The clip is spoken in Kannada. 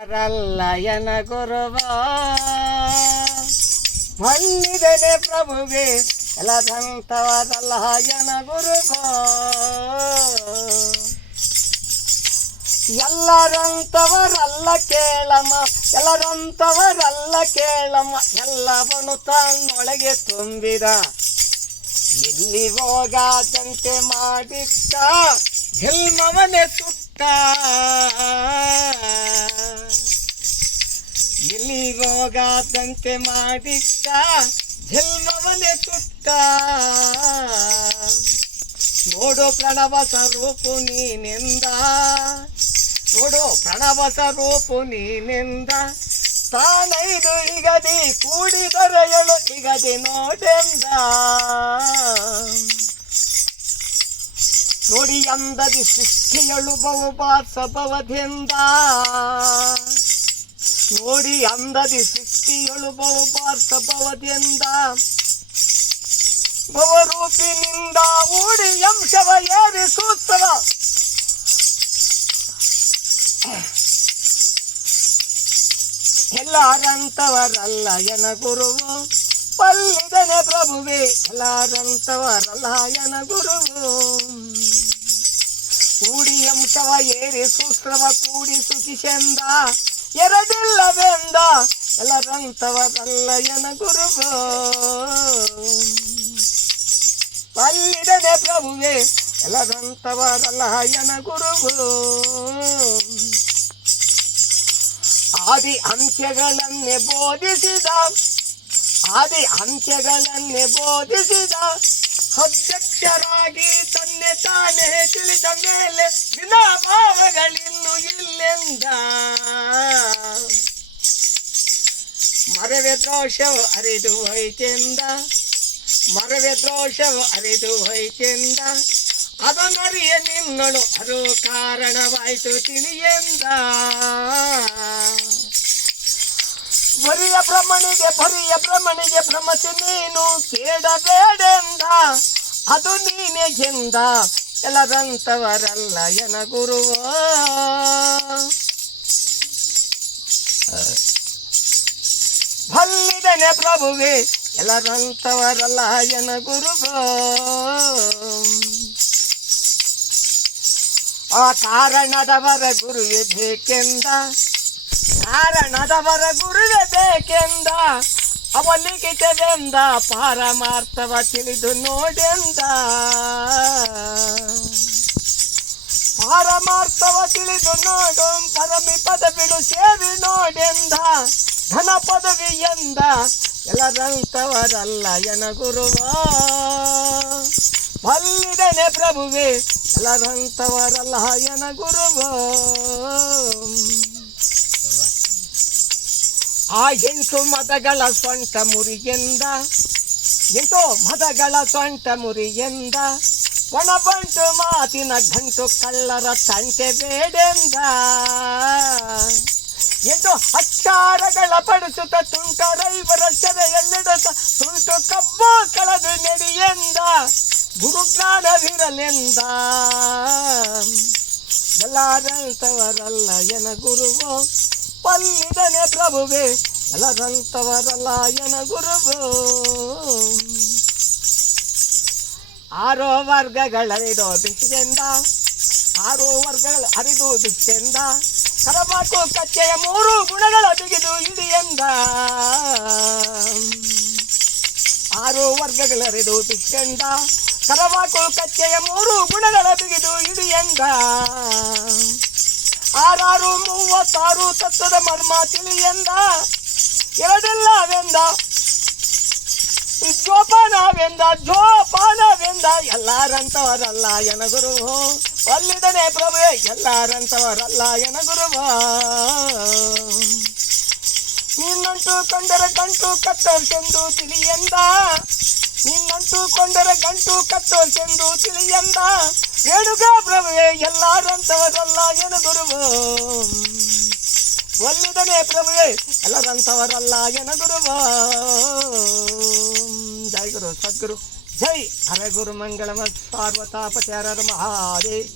ರಲ್ಲಯನ ಗುರುವ ಮನ್ನಿದನೆ ಪ್ರಭುವೆ ಎಲ್ಲದಂತವರಲ್ಲಯನ ಗುರುವ ಎಲ್ಲರಂತವರಲ್ಲ ಕೇಳಮ್ಮ ಎಲ್ಲರಂತವರಲ್ಲ ಕೇಳಮ್ಮ ಎಲ್ಲವನು ತನ್ನೊಳಗೆ ತುಂಬಿದ ಎಲ್ಲಿ ಹೋಗಾದಂತೆ ಮಾಡಿಟ್ಟ ಹೆಲ್ಮವನೆ ಸುಟ್ಟ ಎಲ್ಲಿ ಹೋಗಾದಂತೆ ಮಾಡಿಟ್ಟ ಜನ್ಮವನೆ ಸುಟ್ಟ ನೋಡು ಪ್ರಣವ ಸ್ವರೂಪು ನೀನೆಂದ ನೋಡು ಪ್ರಣವ ಸ್ವರೂಪು ನೀನೆಂದ ತಾನೈದು ಈಗದಿ ಕೂಡಿದರೆ ಎಳು ಈಗದಿ ನೋಡೆಂದ ನೋಡಿ ಅಂದದಿ ಸೃಷ್ಟಿಯಳು ಬಹುಬಾಸಭವದಿಂದ ನೋಡಿ ಅಂದದಿ ಸೃಷ್ಟಿಯಳು ಬಹುಬಾಸಭವದಿಂದ ಭವರೂಪಿನಿಂದ ಊಡಿ ಅಂಶವ ಏರಿ ಸೂತ್ರ ಎಲ್ಲಾರಂತವರಲ್ಲ ಎನ ಗುರುವು ಪಲ್ಲಿದನೆ ಪ್ರಭುವೆ ಎಲ್ಲಾರಂತವರಲ್ಲ ಎನ ಗುರುವು ಕೂಡಿ ಅಂಶವ ಏರಿ ಸೂತ್ರವ ಕೂಡಿ ಸುಚಿಸೆಂದ ಎರಡಿಲ್ಲವೆಂದ ಎಲ್ಲರಂತವರಲ್ಲ ಎನ ಗುರುವು ಪಲ್ಲಿದನೆ ಪ್ರಭುವೆ ಎಲ್ಲರಂತವರಲ್ಲ ಎನ ಗುರುವು ಆದಿ ಅಂತ್ಯಗಳನ್ನೇ ಬೋಧಿಸಿದ ಆದಿ ಅಂತ್ಯಗಳನ್ನೇ ಬೋಧಿಸಿದ ಅಧ್ಯಕ್ಷರಾಗಿ ತನ್ನೆ ತಾನೇ ತಿಳಿದ ಮೇಲೆ ವಿನಾಭಾವಗಳಿನ್ನು ಇಲ್ಲೆಂದ ಮರವೆ ದೋಷವು ಅರಿದು ಹೋಯ್ತೆಂದ ಮರವೆ ದೋಷವು ಅರಿದು ಹೋಯ್ತೆಂದ ಅದನ್ನರಿಯ ನಿನ್ನಳು ಅದು ಕಾರಣವಾಯಿತು ತಿಳಿಯೆಂದ ಬರಿಯ ಭ್ರಮಣಿಗೆ ಭ್ರಮಸಿ ನೀನು ಕೇಳಬೇಡೆಂದ ಅದು ನೀನೆ ಎಂದ ಎಲ್ಲರಂತವರಲ್ಲ ಎನ ಗುರುವ ಬಲ್ಲಿದನೆ ಪ್ರಭುವೆ ಎಲ್ಲರಂತವರಲ್ಲ ಎನ ಗುರುವ ಆ ಕಾರಣದವರ ಗುರುವೆ ಬೇಕೆಂದ ಕಾರಣದವರ ಗುರುವೆ ಬೇಕೆಂದ ಅವ ಲಿಖಿತವೆಂದ ಪಾರಮಾರ್ಥವ ತಿಳಿದು ನೋಡೆಂದ ಪಾರಮಾರ್ಥವ ತಿಳಿದು ನೋಡು ಪರಮಿ ಪದವಿಡು ಸೇರಿ ನೋಡೆಂದ ಘನ ಪದವಿ ಎಂದ ಎಲ್ಲರಂತವರಲ್ಲ ಎನ ಗುರುವ ಬಲ್ಲಿದನೆ ಪ್ರಭುವೆ ಎಲ್ಲರಂತವರಲ್ಲ ಎನ ಗುರುವ ಆ 8 ಮದಗಳ ಸೊಂಟ ಮುರಿಯೆಂದ 8 ಮದಗಳ ಸೊಂಟ ಮುರಿಯೆಂದ ಒಣಬಂಟು ಮಾತಿನ ಗಂಟು ಕಳ್ಳರ ತಂಟೆ ಬೇಡೆಂದ 8 ಅಕ್ಷಾರಗಳ ಪಡಿಸುತ್ತ ತುಂಟರೈವರ ಸೆರೆಯಲ್ಲಿಡುತ್ತ ತುಂಟು ಕಬ್ಬು ಕಳೆದು ನೆಡಿಯೆಂದ ಗುರುಜ್ಞಾನವಿರಲೆಂದ ಎಲ್ಲರಂತವರಲ್ಲ ಎನ ಗುರುವು ಪಲ್ಲಿದನೆ ಪ್ರಭುವೆ ಎಲ್ಲರಂತವರಲ್ಲ ಎನ ಗುರುವು ಆರೋ ವರ್ಗಗಳರಿದು ಬಿಟ್ಟೆಂದ ಆರೋ ವರ್ಗಗಳ ಅರಿದು ಬಿಟ್ಟೆಂದ ಕರಬಾಕು ಕಚ್ಚೆಯ 3 ಗುಣಗಳ ಬಿಗಿದು ಇಡಿಯೆಂದ ಆರು ವರ್ಗಗಳರಿದು ಬಿಟ್ಟೆಂದ ಕರಬಾಕು ಕಚ್ಚೆಯ 3 ಗುಣಗಳ ಬಿಗಿದು ಇಡಿಯೆಂದ 6 36 ತತ್ವದ ಮರ್ಮ ತಿಳಿಯೆಂದ ಎರಡಿಲ್ಲವೆಂದ ಜೋಪಾನವೆಂದ ಎಲ್ಲಾರಂತವರಲ್ಲ ಎನ ಗುರುವ ಒಲ್ಲಿದನೆ ಪ್ರಭುವೆ ಎಲ್ಲಾರಂತವರಲ್ಲ ಎನ ಗುರುವ ನಿನ್ನಂಟು ಕೊಂಡರೆ ಗಂಟು ಕತ್ತೋರ್ಸೆಂದು ತಿಳಿಯೆಂದ ನಿನ್ನಂಟು ಕೊಂಡರೆ ಗಂಟು ಕತ್ತೋರ್ಸೆಂದು ತಿಳಿಯೆಂದ ರೇಣುಗ ಪ್ರಭುವೆ ಎಲ್ಲಾರಂತವರಲ್ಲ ಎನ ಗುರುವ ಒಲ್ಲಿದನೆ ಪ್ರಭುವೆ ಎಲ್ಲರಂತವರಲ್ಲ ಎನ ಗುರುವ ಜೈ ಗುರು ಸದ್ಗುರು ಜೈ ಹರ ಗುರು ಮಂಗಳಮ ಪಾರ್ವತಾಪತಿ ಹರ ಮಹಾದೇವ್.